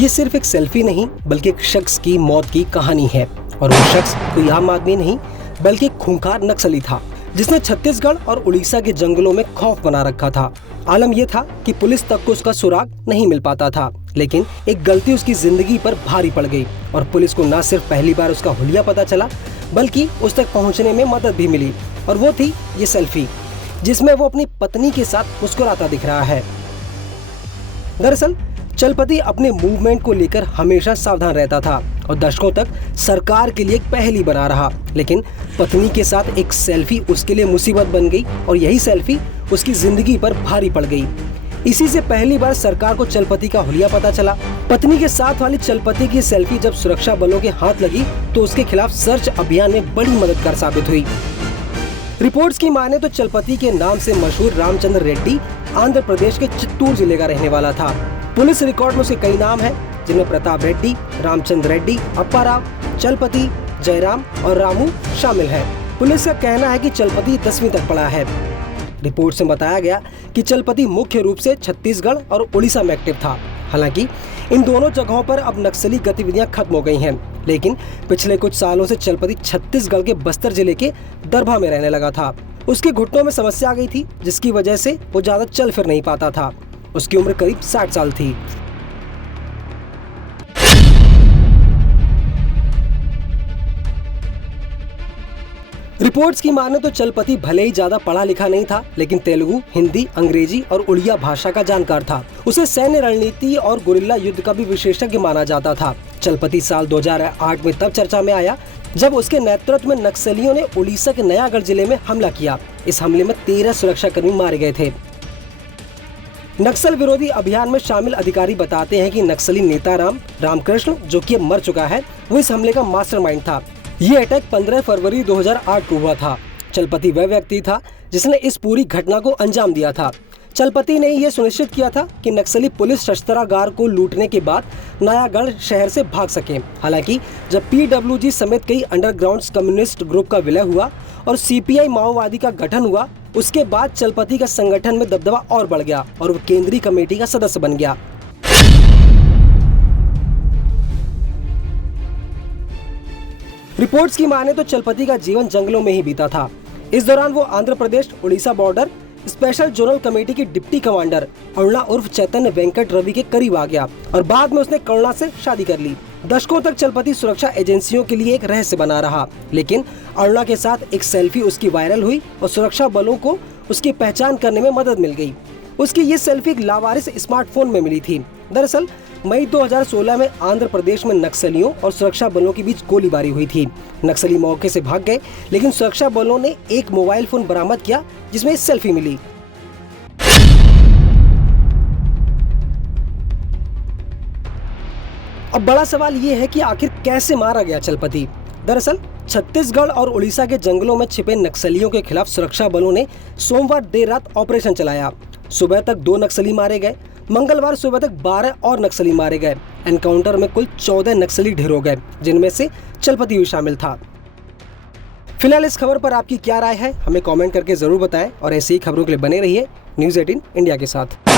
ये सिर्फ एक सेल्फी नहीं बल्कि एक शख्स की मौत की कहानी है। और वो शख्स कोई आम आदमी नहीं बल्कि एक खूंखार नक्सली था जिसने छत्तीसगढ़ और उड़ीसा के जंगलों में खौफ बना रखा था। आलम यह था कि पुलिस तक को उसका सुराग नहीं मिल पाता था, लेकिन एक गलती उसकी जिंदगी पर भारी पड़ गई और पुलिस को न सिर्फ पहली बार उसका हुलिया पता चला बल्कि उस तक पहुंचने में मदद भी मिली। और वो थी ये सेल्फी जिसमें वो अपनी पत्नी के साथ मुस्कुराता दिख रहा है। दरअसल चलपति अपने मूवमेंट को लेकर हमेशा सावधान रहता था और दशकों तक सरकार के लिए एक पहेली बना रहा, लेकिन पत्नी के साथ एक सेल्फी उसके लिए मुसीबत बन गई और यही सेल्फी उसकी जिंदगी पर भारी पड़ गई। इसी से पहली बार सरकार को चलपति का हुलिया पता चला। पत्नी के साथ वाली चलपति की सेल्फी जब सुरक्षा बलों के हाथ लगी तो उसके खिलाफ सर्च अभियान में बड़ी मददगार साबित हुई। रिपोर्ट्स की माने तो चलपति के नाम से मशहूर रामचंद्र रेड्डी आंध्र प्रदेश के चित्तूर जिले का रहने वाला था। पुलिस रिकॉर्ड में उसके कई नाम हैं, जिनमें प्रताप रेड्डी, रामचंद्र रेड्डी, अप्पा राव, चलपति, जयराम और रामू शामिल हैं। पुलिस का कहना है कि चलपति 10वीं तक पढ़ा है। रिपोर्ट से बताया गया कि चलपति मुख्य रूप से छत्तीसगढ़ और उड़ीसा में एक्टिव था। हालांकि इन दोनों जगहों पर अब नक्सली गतिविधियां खत्म हो गई हैं, लेकिन पिछले कुछ सालों से चलपति छत्तीसगढ़ के बस्तर जिले के दरभा में रहने लगा था। उसके घुटनों में समस्या आ गई थी, जिसकी वजह से वो ज्यादा चल फिर नहीं पाता था। उसकी उम्र करीब 60 साल थी। रिपोर्ट्स की माने तो चलपति भले ही ज्यादा पढ़ा लिखा नहीं था, लेकिन तेलुगु, हिंदी, अंग्रेजी और उड़िया भाषा का जानकार था। उसे सैन्य रणनीति और गुरिल्ला युद्ध का भी विशेषज्ञ माना जाता था। चलपति साल 2008 में तब चर्चा में आया जब उसके नेतृत्व में नक्सलियों ने उड़ीसा के नयागढ़ जिले में हमला किया। इस हमले में 13 सुरक्षाकर्मी मारे गए थे। नक्सल विरोधी अभियान में शामिल अधिकारी बताते हैं कि नक्सली नेता रामकृष्ण, जो कि अब मर चुका है, वो इस हमले का मास्टरमाइंड था। ये अटैक 15 फरवरी 2008 को हुआ था। चलपति वह व्यक्ति था जिसने इस पूरी घटना को अंजाम दिया था। चलपति ने यह सुनिश्चित किया था कि नक्सली पुलिस शस्त्रागार को लूटने के बाद नयागढ़ शहर से भाग सके। हालांकि जब PWG समेत कई अंडरग्राउंड कम्युनिस्ट ग्रुप का विलय हुआ और CPI माओवादी का गठन हुआ, उसके बाद चलपति का संगठन में दबदबा और बढ़ गया और वो केंद्रीय कमेटी का सदस्य बन गया। रिपोर्ट्स की माने तो चलपति का जीवन जंगलों में ही बीता था। इस दौरान वो Andhra Pradesh Orissa border special zonal committee की डिप्टी कमांडर अरुणा उर्फ चैतन्य वेंकट रवि के करीब आ गया और बाद में उसने करुणा से शादी कर ली। दशकों तक चलपति सुरक्षा एजेंसियों के लिए एक रहस्य बना रहा, लेकिन अरुणा के साथ एक सेल्फी उसकी वायरल हुई और सुरक्षा बलों को उसकी पहचान करने में मदद मिल गई। उसकी ये सेल्फी एक लावारिस स्मार्टफोन में मिली थी। दरअसल मई 2016 में आंध्र प्रदेश में नक्सलियों और सुरक्षा बलों के बीच गोलीबारी हुई थी। नक्सली मौके से भाग गए, लेकिन सुरक्षा बलों ने एक मोबाइल फोन बरामद किया जिसमें सेल्फी मिली। अब बड़ा सवाल ये है कि आखिर कैसे मारा गया चलपति। दरअसल छत्तीसगढ़ और उड़ीसा के जंगलों में छिपे नक्सलियों के खिलाफ सुरक्षा बलों ने सोमवार देर रात ऑपरेशन चलाया। सुबह तक 2 नक्सली मारे गए। मंगलवार सुबह तक 12 और नक्सली मारे गए। एनकाउंटर में कुल 14 नक्सली ढेर हो गए, जिनमें से चलपति भी शामिल था। फिलहाल इस खबर पर आपकी क्या राय है, हमें कमेंट करके जरूर बताएं और ऐसी ही खबरों के लिए बने रहिए न्यूज़ 18 इंडिया के साथ।